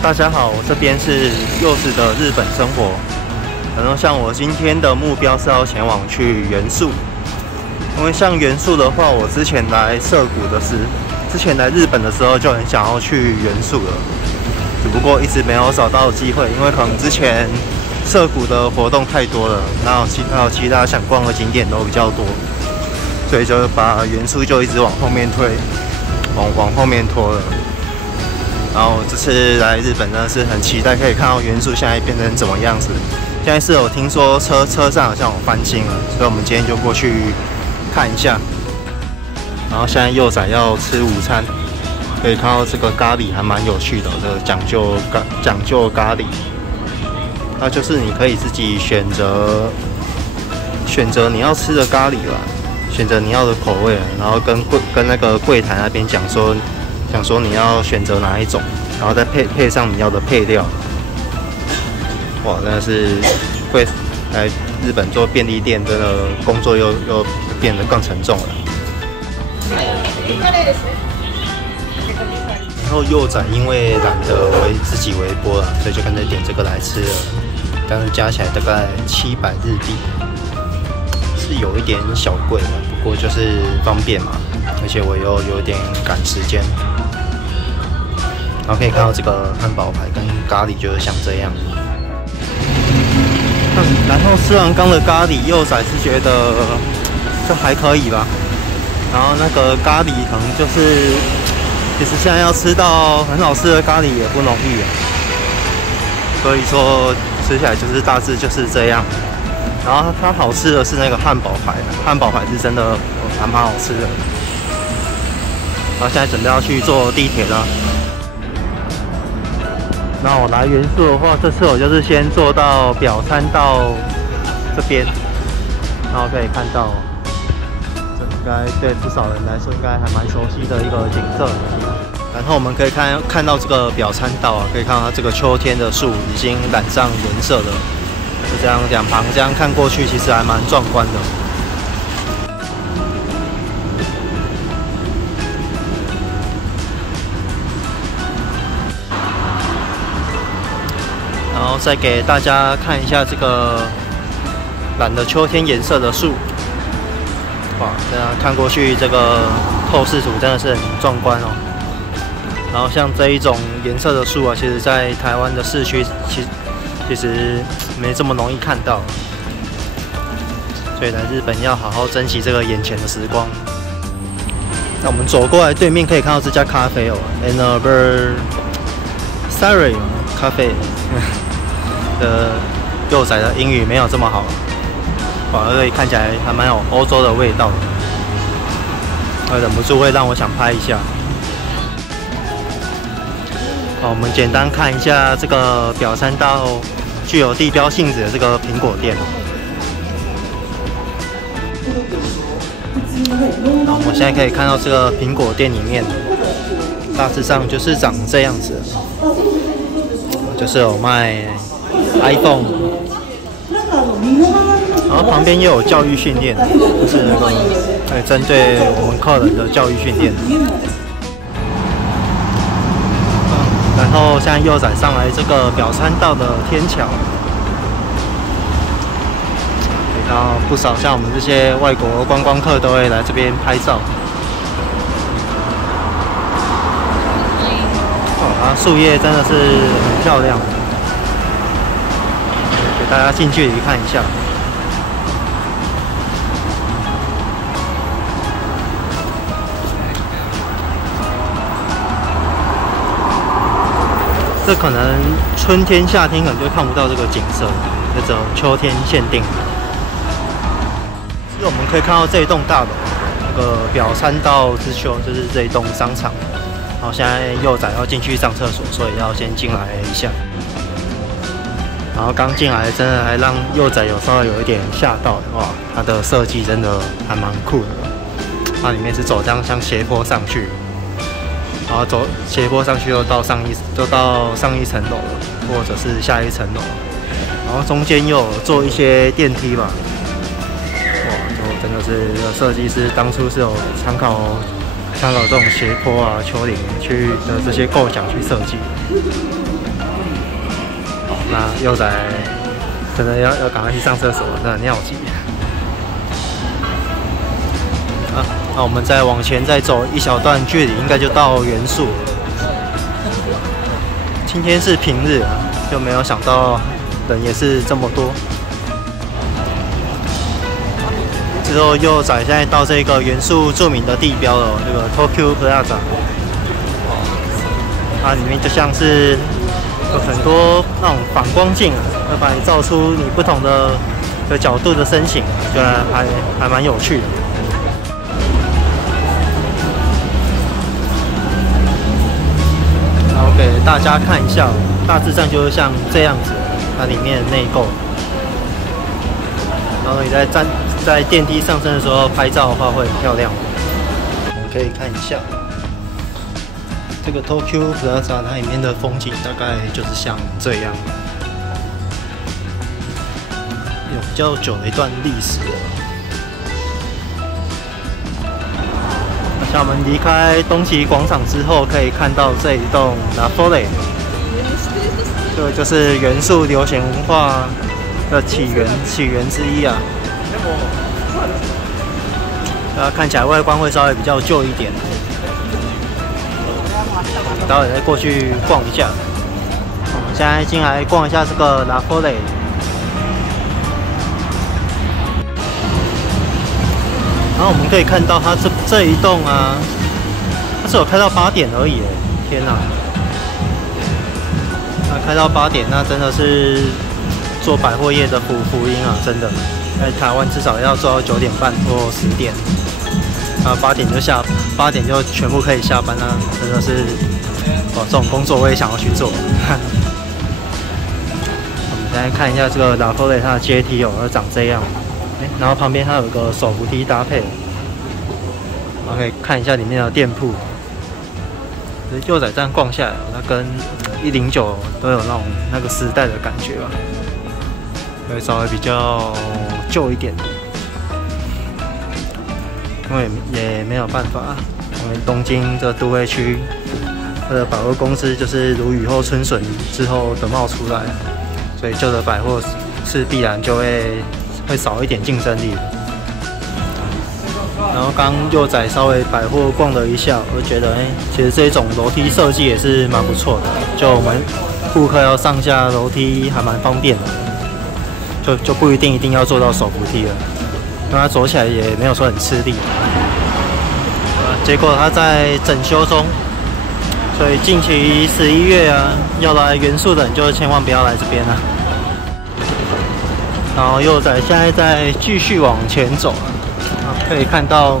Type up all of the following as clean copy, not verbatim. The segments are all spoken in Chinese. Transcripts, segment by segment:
大家好，我这边是柚子的日本生活。然后像我今天的目标是要前往去元素，因为像元素的话，我之前来涩谷之前来日本的时候就很想要去元素了，只不过一直没有找到机会，因为可能之前涩谷的活动太多了，然后其他想逛的景点都比较多，所以就把元素就一直往后面推，往后面拖了。然后这次来日本真的是很期待可以看到元素现在变成怎么样子。现在是有听说车上好像有翻新了，所以我们今天就过去看一下。然后现在柚仔要吃午餐，可以看到这个咖喱还蛮有趣的，这个讲究咖喱。那就是你可以自己选择你要吃的咖喱啦，选择你要的口味，然后跟那个柜台那边讲说你要选择哪一种，然后再配上你要的配料。哇，真的是会来日本做便利店，真的工作又变得更沉重了。然后柚仔因为懒得自己微波了，所以就干脆点这个来吃了。但是加起来大概700日币，是有一点小贵的，不过就是方便嘛，而且我又有点赶时间。然后可以看到这个汉堡排跟咖喱就是像这样。然后吃完刚的咖喱，柚仔是觉得就还可以吧。然后那个咖喱可能就是，其实现在要吃到很好吃的咖喱也不容易啊。所以说吃起来就是大致就是这样。然后它好吃的是那个汉堡排，汉堡排是真的还蛮好吃的。然后现在准备要去坐地铁了。那我来元素的话，这次我就是先坐到表参道这边，然后可以看到，这应该对不少人来说应该还蛮熟悉的一个景色。然后我们可以看到这个表参道啊，可以看到它这个秋天的树已经染上颜色了，就这样两旁这样看过去，其实还蛮壮观的。然后再给大家看一下这个染了秋天颜色的树，哇，这样看过去这个透视图真的是很壮观哦。然后像这一种颜色的树啊，其实在台湾的市区其实没这么容易看到，所以来日本要好好珍惜这个眼前的时光。那我们走过来对面可以看到这家咖啡哦 ，Anniversary 咖啡。柚仔的英语没有这么好，反而看起来还蛮有欧洲的味道的，忍不住会让我想拍一下。好，我们简单看一下这个表参道具有地标性质的这个苹果店。那我们现在可以看到这个苹果店里面，大致上就是长这样子，就是有卖 iPhone， 然后旁边又有教育训练，就是那个针对我们客人的教育训练。然后现在柚仔上来这个表参道的天桥，可以看到不少像我们这些外国观光客都会来这边拍照。啊，树叶真的是很漂亮。给大家近距离看一下，这可能春天、夏天可能就看不到这个景色，这种秋天限定。是我们可以看到这一栋大楼，那个表参道之丘，就是这一栋商场。然后现在柚仔要进去上厕所，所以要先进来一下。然后刚进来，真的还让柚仔稍微有一点吓到，哇！它的设计真的还蛮酷的。它里面是走这样像斜坡上去，然后走斜坡上去又到上一层楼了，或者是下一层楼。然后中间又有做一些电梯吧，哇！就真的是设计师当初是有参考这种斜坡啊、丘陵去的这些构想去设计。那幼仔可能要赶快去上厕所，真的尿急。那我们再往前再走一小段距离，应该就到元素了。今天是平日啊，就没有想到人也是这么多。之后幼仔现在到这个元素著名的地标了，这个 Tokyo Plaza。它里面就像是有很多那种反光镜啊，会把你照出你不同的角度的身形，就还蛮有趣的。然后给大家看一下，大致上就是像这样子，它里面的内构。然后你在电梯上升的时候拍照的话会很漂亮。我们可以看一下这个 Tokyo Plaza， 它里面的风景大概就是像这样，有比较久的一段历史了。像我们离开东极广场之后，可以看到这一栋 La Folle， 这个就是元素流行文化的起源之一啊。看起来外观会稍微比较旧一点。待会再过去逛一下。我们现在进来逛一下这个 La Folle。然后我们可以看到它这一栋啊，它是有开到8点而已，天哪！那开到8点，那真的是做百货业的福音啊，真的。在台湾至少要做到9点半或10点，8点就全部可以下班啦，真的是，这种工作我也想要去做。我们现在看一下这个 La Folle 它的阶梯长这样。然后旁边它有个手扶梯搭配，然后可以看一下里面的店铺。幼仔这样逛下来，它跟109都有那个时代的感觉吧，会稍微比较旧一点，因为也没有办法，因为东京这都会区，它的百货公司就是如雨后春笋之后的冒出来，所以旧的百货是必然就会少一点竞争力。然后刚幼仔稍微百货逛了一下，我觉得其实这种楼梯设计也是蛮不错的，就我们顾客要上下楼梯还蛮方便的，就不一定要做到手扶梯了，那它走起来也没有说很吃力。结果它在整修中，所以近期11月啊，要来元素的人就千万不要来这边啊。然后幼仔现在在继续往前走啊，可以看到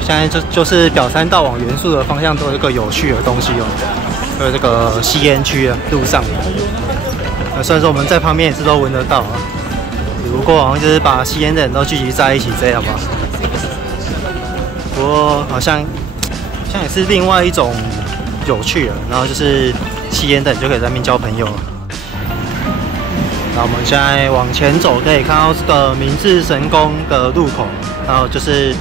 现在就是表参道往元素的方向都有这个有趣的东西哦，有这个吸烟区啊，路上。虽然说我们在旁边也是都闻得到啊，只不过好像就是把吸烟的人都聚集在一起这样吧。不过好像也是另外一种有趣的，然后就是吸烟的人就可以在那边交朋友了。那我们现在往前走，可以看到这个明治神宫的入口，然后就是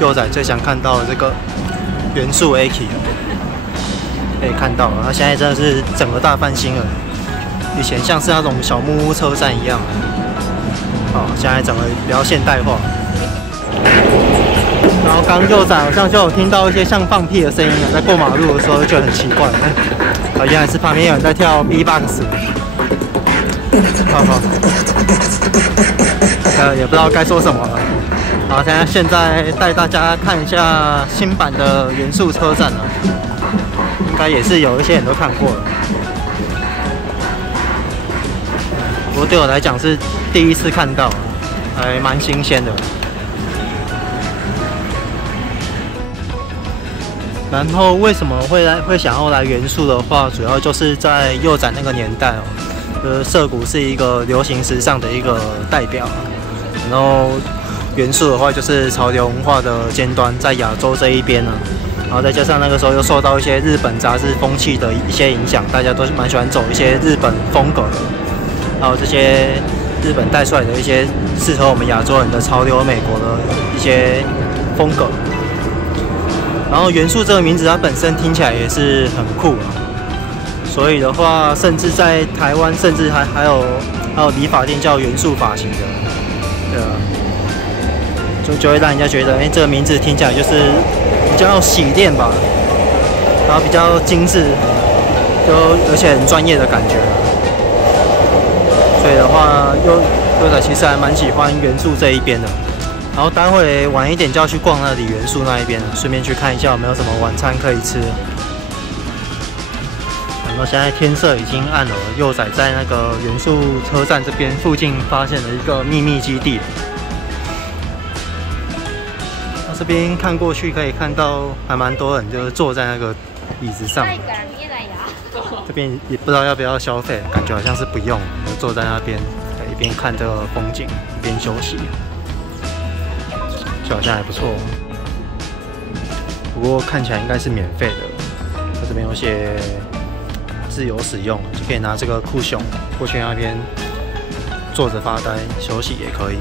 幼仔最想看到的这个元素 Aki， 可以看到了，它现在真的是整个大翻新了，以前像是那种小木屋车站一样，现在整个比较现代化。然后刚幼仔好像就有听到一些像放屁的声音啊，在过马路的时候就觉得很奇怪，原来是旁边有人在跳 B-box。也不知道该说什么了。好，现在带大家看一下新版的元素车站了，应该也是有一些人都看过了。不过对我来讲是第一次看到，还蛮新鲜的。然后为什么会想要来元素的话，主要就是在幼仔那个年代涩谷是一个流行时尚的一个代表，然后元素的话就是潮流文化的尖端，在亚洲这一边呢，然后再加上那个时候又受到一些日本杂志风气的一些影响，大家都蛮喜欢走一些日本风格的，还有这些日本带出来的一些适合我们亚洲人的潮流美国的一些风格。然后元素这个名字它本身听起来也是很酷，所以的话，甚至在台湾，甚至还有理发店叫元素发型的，对啊，就会让人家觉得，这个名字听起来就是比较洗练吧，然后比较精致，而且很专业的感觉。所以的话，优仔其实还蛮喜欢元素这一边的。然后待会晚一点就要去逛那里元素那一边，顺便去看一下有没有什么晚餐可以吃。然后现在天色已经暗了，幼仔在那个元素车站这边附近发现了一个秘密基地。那这边看过去可以看到还蛮多人就是坐在那个椅子上。这边也不知道要不要消费，感觉好像是不用，就坐在那边一边看这个风景一边休息。就好像还不错，不过看起来应该是免费的。它这边有写自由使用，就可以拿这个酷熊过去那边坐着发呆休息也可以。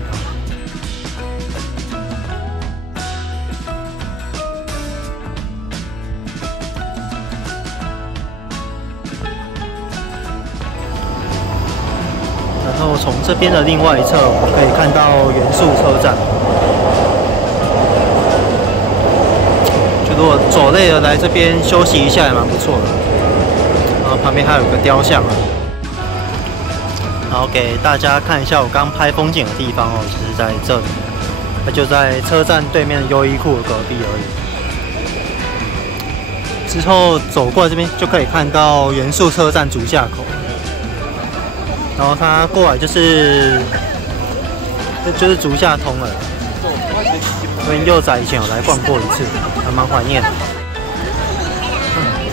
然后从这边的另外一侧，我们可以看到元素车站。如果走累了，来这边休息一下也蛮不错的。然后旁边还有个雕像啊。然后给大家看一下我刚拍风景的地方哦，就是在这里，它就在车站对面的优衣库的隔壁而已。之后走过来这边就可以看到元素车站竹下口，然后它过来就是竹下通了。跟幼仔以前有来逛过一次，还蛮怀念的。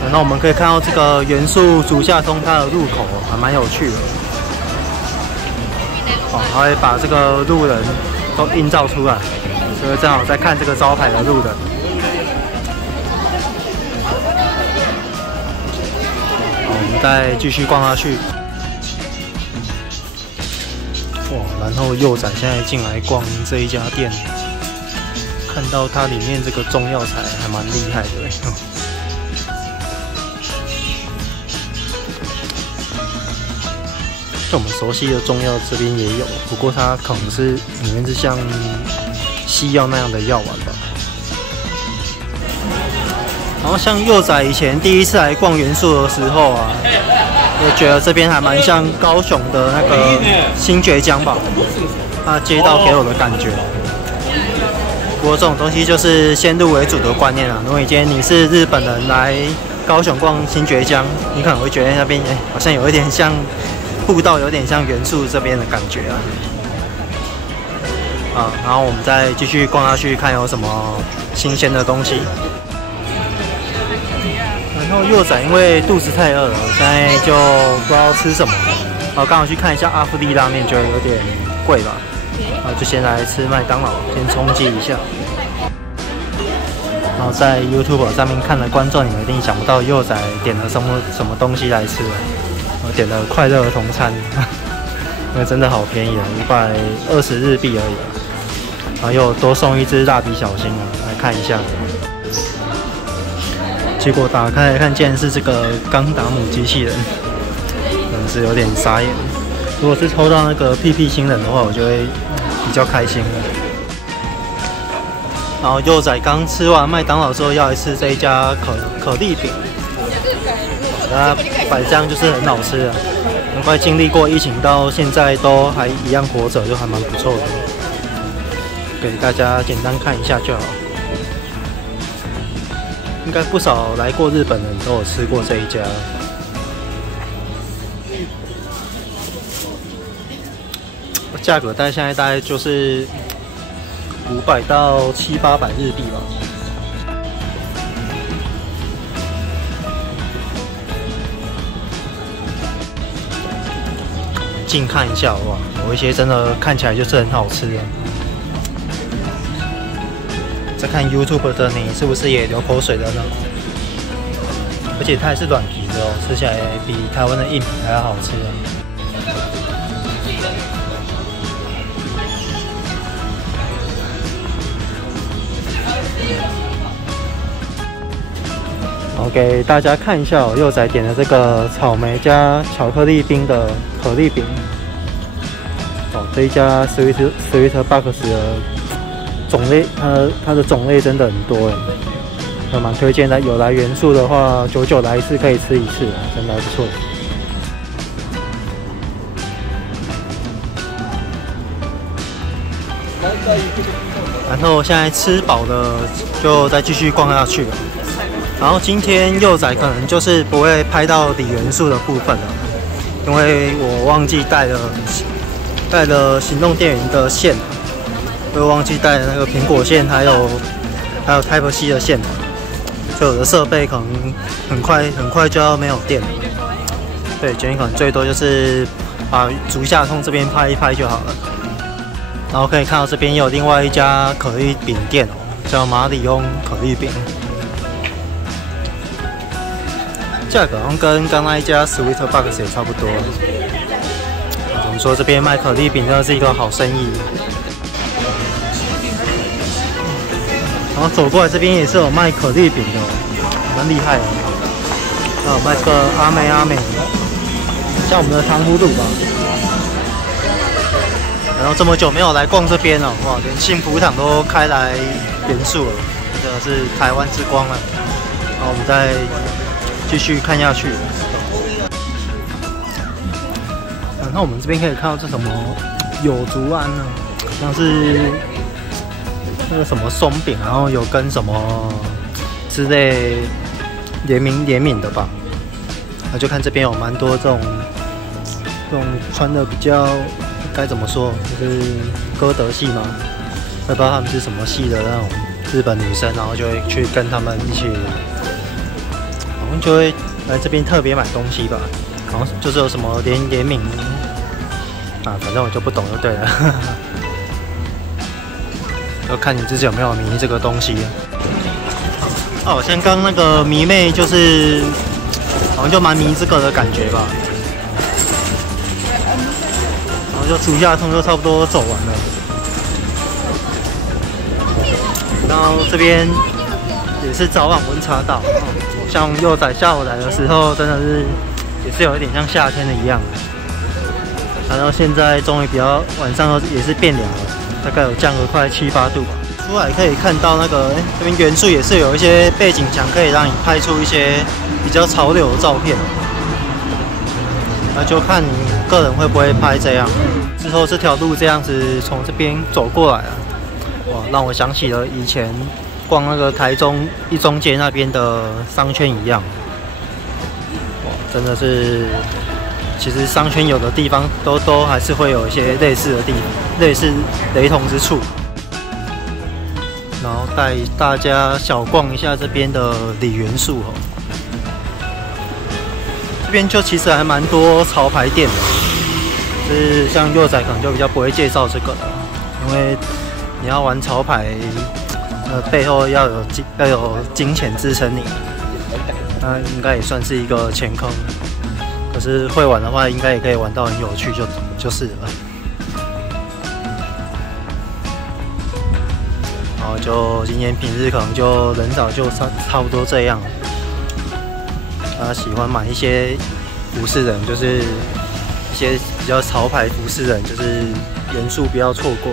然后我们可以看到这个元素竹下通它的入口还蛮有趣的，还会把这个路人都映照出来，所以正好在看这个招牌的路人。好，我们再继续逛下去。哇，然后幼仔现在进来逛这一家店。看到它里面这个中药材还蛮厉害的，就我们熟悉的中药这边也有，不过它可能是里面是像西药那样的药丸吧。然后像幼仔以前第一次来逛元素的时候啊，我觉得这边还蛮像高雄的那个新崛江吧，它街道给我的感觉。不过这种东西就是先入为主的观念啊。如果今天你是日本人来高雄逛新崛江，你可能会觉得那边好像有一点像步道，有点像元素这边的感觉啊。然后我们再继续逛下去，看有什么新鲜的东西。然后幼仔因为肚子太饿了，现在就不知道吃什么。刚好去看一下阿芙丽拉面，觉得有点贵吧。就先来吃麦当劳，先冲击一下。然后在 YouTube 上面看的观众，你们一定想不到幼仔点了什么东西来吃。我点了快乐儿童餐，因为真的好便宜，520日币而已。然后又多送一只蜡笔小新啊，来看一下。结果打开来看，竟然是这个钢达姆机器人，真的是有点傻眼。如果是抽到那个屁屁新人的话，我就会比较开心了。然后幼仔刚吃完麦当劳之后，要来吃这一家可丽饼，它摆这样就是很好吃的，难怪经历过疫情到现在都还一样活着，就还蛮不错的。给大家简单看一下就好。应该不少来过日本人都有吃过这一家。价格现在大概就是500到700-800日币吧。近看一下哇，有一些真的看起来就是很好吃的。在看 YouTube 的你是不是也流口水了呢？而且它还是软皮的哦，吃起来比台湾的硬皮还要好吃啊。然后给大家看一下佑仔点的这个草莓加巧克力冰的可丽饼。这一家 Sweet Box 的种类，它的种类真的很多哎，蛮推荐的。有来元素的话，久久来一次可以吃一次，真的还不错。然后现在吃饱了，就再继续逛下去了。然后今天佑仔可能就是不会拍到李元素的部分了，因为我忘记带了行动电源的线，又忘记带了那个苹果线，还有 Type C 的线，所以我的设备可能很快就要没有电了。对，今天可能最多就是把竹下通这边拍一拍就好了。然后可以看到这边有另外一家可丽饼店哦，叫马里翁可丽饼，价格好像跟刚那一家 Sweet Box 也差不多。怎么说，这边卖可丽饼真的是一个好生意。然后走过来这边也是有卖可丽饼的，蛮厉害的。还有卖个阿美，像我们的糖葫芦吧。然后这么久没有来逛这边了，哇，连幸福堂都开来元素了，真的是台湾之光了。然后我们再继续看下去。然后我们这边可以看到这什么有竹庵呢，像是那个什么松饼，然后有跟什么之类联名的吧。那就看这边有蛮多这种穿的比较。该怎么说？就是歌德系嘛，不知道他们是什么系的那种日本女生，然后就会去跟他们一起，好像就会来这边特别买东西吧。好像就是有什么联名啊，反正我就不懂就对了。要看你自己有没有迷这个东西。哦，像刚那个迷妹就是好像就蛮迷这个的感觉吧。就竹下通就差不多走完了，然后这边也是早晚温差大，像佑仔下午来的时候，真的是也是有一点像夏天的一样。然后现在终于比较晚上也是变凉了，大概有降了快7、8度吧。出来可以看到那个这边元素也是有一些背景墙，可以让你拍出一些比较潮流的照片。那就看你个人会不会拍这样。之后这条路这样子从这边走过来啊，哇，让我想起了以前逛那个台中一中街那边的商圈一样。哇，真的是，其实商圈有的地方都还是会有一些类似的类似雷同之处。然后带大家小逛一下这边的李元素哦。这边就其实还蛮多潮牌店的，就是像佑仔可能就比较不会介绍这个了，因为你要玩潮牌，背后要有金钱支撑你，那应该也算是一个钱坑。可是会玩的话，应该也可以玩到很有趣就是了。然后就今天平日可能就人少，就差不多这样。喜欢买一些服饰人，就是一些比较潮牌服饰人，就是元素不要错过。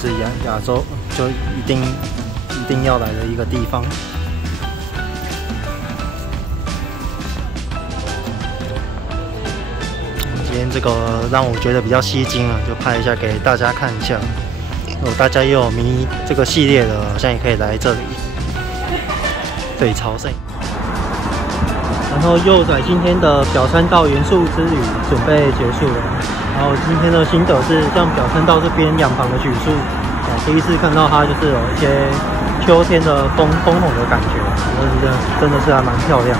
是亚洲就一定要来的一个地方。今天这个让我觉得比较吸睛啊，就拍一下给大家看一下。如果大家也有迷这个系列的，好像也可以来这里。对，朝圣。然后佑仔今天的表参道元素之旅准备结束了。然后今天的心得是，像表参道这边两旁的榉树，第一次看到它就是有一些秋天的枫红的感觉，真的是还蛮漂亮。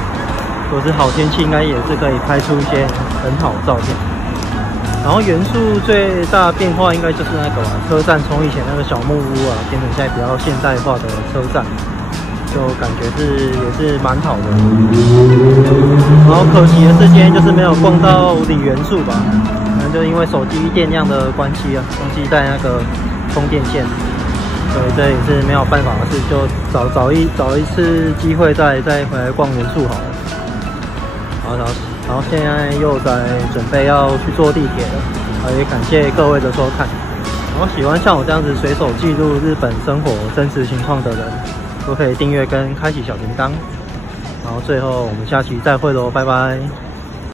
如果是好天气，应该也是可以拍出一些很好的照片。然后元素最大的变化应该就是那个吧，车站从以前那个小木屋啊，变成现在比较现代化的车站。就感觉也是蛮好的，然后可惜的是今天就是没有逛到李元素吧，可能就因为手机电量的关系啊，忘记带那个充电线。所以这也是没有办法的事，就找一次机会再回来逛元素好了。然后现在又在准备要去坐地铁了，也感谢各位的收看。然后喜欢像我这样子随手记录日本生活真实情况的人，都可以订阅跟开启小铃铛。然后最后我们下期再会喽，拜拜。